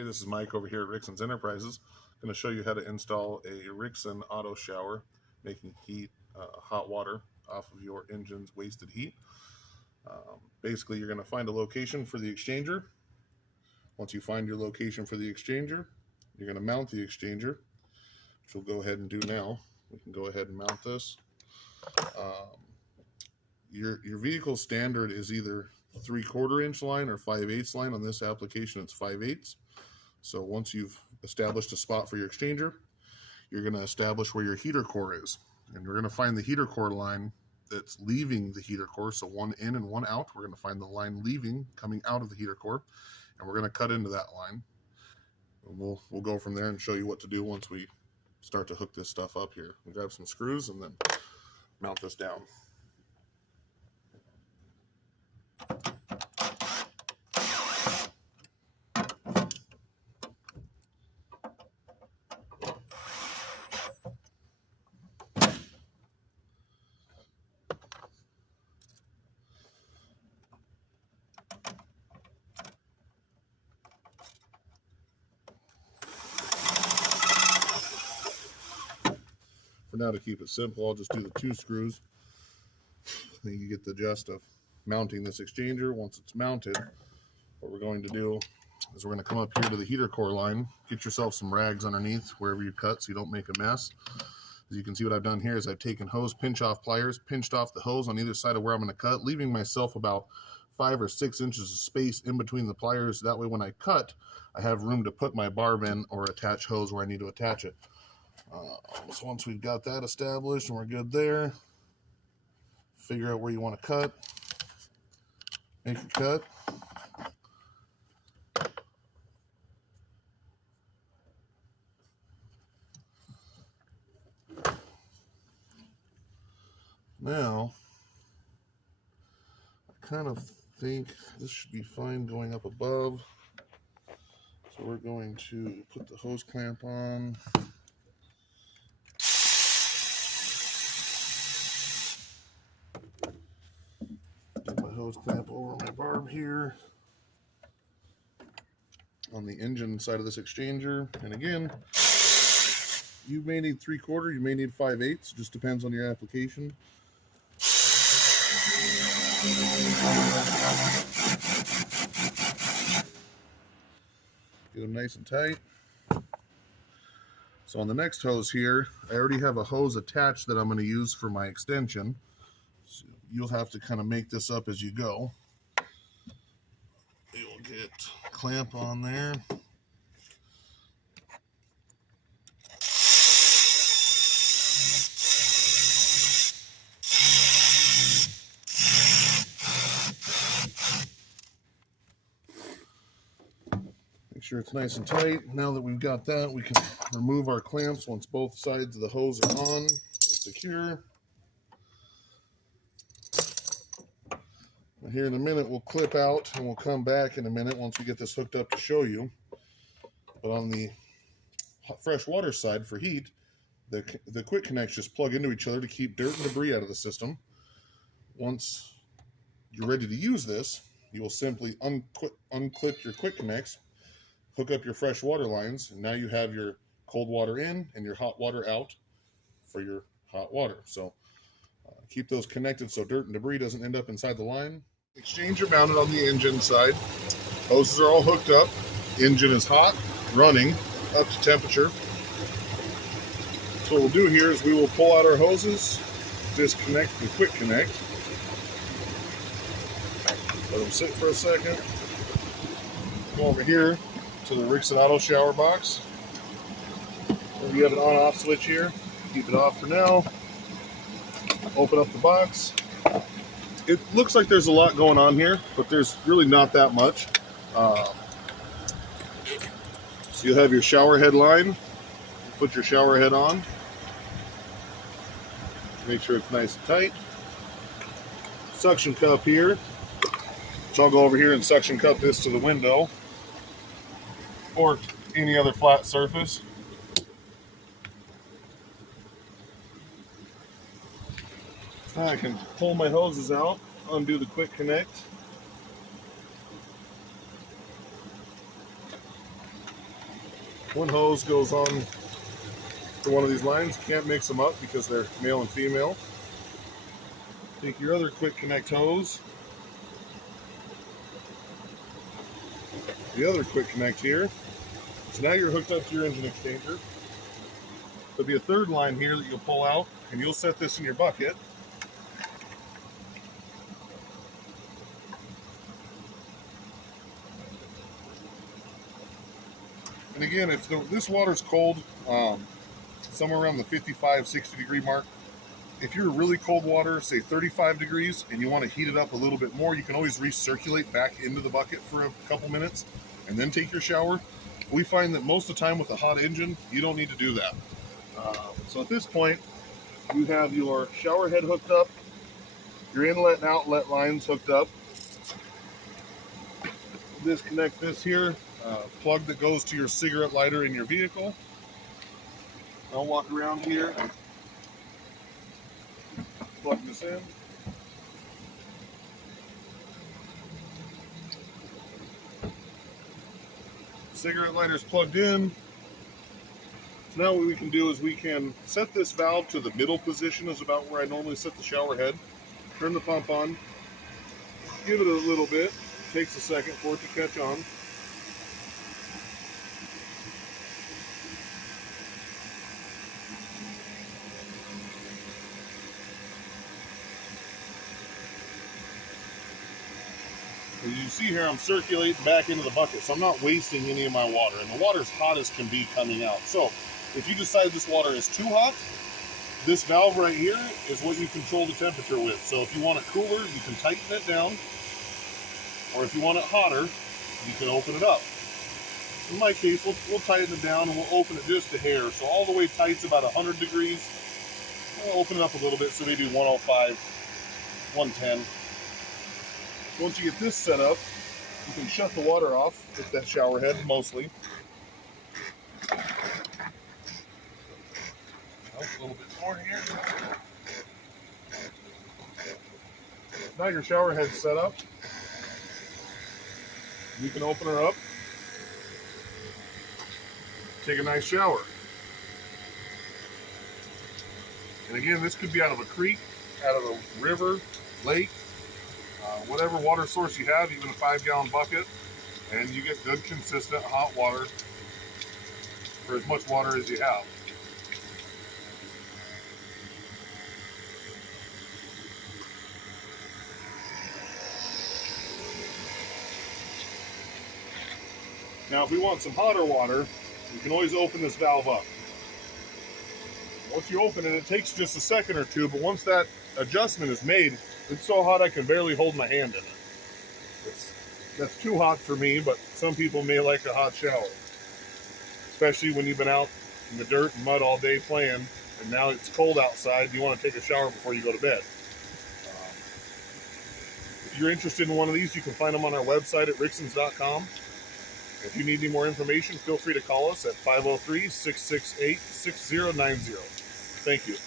Hey, this is Mike over here at Rixens Enterprises. I'm going to show you how to install a Rixen auto shower, making hot water off of your engine's wasted heat. Basically, you're going to find a location for the exchanger. Once you find your location for the exchanger, you're going to mount the exchanger, which we'll go ahead and do now. We can go ahead and mount this. Your vehicle standard is either 3/4 inch line or 5/8 line. On this application, it's 5/8. So once you've established a spot for your exchanger, you're going to establish where your heater core is. And you're going to find the heater core line that's leaving the heater core. So one in and one out. We're going to find the line leaving, coming out of the heater core, and we're going to cut into that line. And we'll go from there and show you what to do once we start to hook this stuff up here. We'll grab some screws and then mount this down. For now, to keep it simple, I'll just do the 2 screws. Then you get the gist of mounting this exchanger. Once it's mounted, what we're going to do is we're going to come up here to the heater core line. Get yourself some rags underneath wherever you cut so you don't make a mess. As you can see, what I've done here is I've taken hose pinch off pliers, pinched off the hose on either side of where I'm going to cut, leaving myself about 5 or 6 inches of space in between the pliers. That way when I cut, I have room to put my barb in or attach hose where I need to attach it. So once we've got that established and we're good there, figure out where you want to cut, make a cut. Now, I kind of think this should be fine going up above. So we're going to put the hose clamp on. Get my hose clamp over my barb here on the engine side of this exchanger. And again, you may need 3/4, you may need 5/8, just depends on your application. Get them nice and tight. So on the next hose here, I already have a hose attached that I'm going to use for my extension. So you'll have to kind of make this up as you go. You'll get a clamp on there. Make sure it's nice and tight. Now that we've got that, we can remove our clamps once both sides of the hose are on and secure. Here in a minute we'll clip out and we'll come back in a minute once we get this hooked up to show you. But on the fresh water side for heat, the quick connects just plug into each other to keep dirt and debris out of the system. Once you're ready to use this, you will simply unclip your quick connects, hook up your fresh water lines, and now you have your cold water in and your hot water out for your hot water. So keep those connected so dirt and debris doesn't end up inside the line. Exchanger mounted on the engine side. Hoses are all hooked up. Engine is hot, running, up to temperature. So what we'll do here is we will pull out our hoses, disconnect the quick connect, let them sit for a second, go over here to the Rixen auto shower box. And you have an on-off switch here. Keep it off for now. Open up the box. It looks like there's a lot going on here, but there's really not that much. So you'll have your shower head line. Put your shower head on. Make sure it's nice and tight. Suction cup here. So I'll go over here and suction cup this to the window or any other flat surface. I can pull my hoses out, undo the quick connect. One hose goes on to one of these lines. You can't mix them up because they're male and female. Take your other quick connect hose, the other quick connect here. So now you're hooked up to your engine exchanger. There'll be a third line here that you'll pull out, and you'll set this in your bucket. And again, if this water's cold, somewhere around the 55, 60 degree mark, if you're really cold water, say 35 degrees, and you want to heat it up a little bit more, you can always recirculate back into the bucket for a couple minutes and then take your shower. We find that most of the time with a hot engine, you don't need to do that. So at this point, you have your shower head hooked up, your inlet and outlet lines hooked up. Disconnect this here, plug that goes to your cigarette lighter in your vehicle. I'll walk around here, plug this in. Cigarette lighter's plugged in. Now what we can do is we can set this valve to the middle position, is about where I normally set the shower head. Turn the pump on, give it a little bit. Takes a second for it to catch on. As you see here, I'm circulating back into the bucket, so I'm not wasting any of my water, and the water's hot as can be coming out. So if you decide this water is too hot, this valve right here is what you control the temperature with. So if you want it cooler, you can tighten it down, or if you want it hotter, you can open it up. In my case, we'll tighten it down and we'll open it just a hair. So all the way tight's about 100 degrees. We'll open it up a little bit, so maybe 105, 110. Once you get this set up, you can shut the water off with that shower head mostly. A little bit more here. Now your shower head's set up. You can open her up, take a nice shower. And again, this could be out of a creek, out of a river, lake, whatever water source you have, even a 5-gallon bucket, and you get good, consistent hot water for as much water as you have. Now, if we want some hotter water, you can always open this valve up. Once you open it, it takes just a second or two, but once that adjustment is made, it's so hot I can barely hold my hand in it. That's too hot for me, but some people may like a hot shower. Especially when you've been out in the dirt and mud all day playing, and now it's cold outside, you want to take a shower before you go to bed. If you're interested in one of these, you can find them on our website at Rixens.com. If you need any more information, feel free to call us at 503-668-6090. Thank you.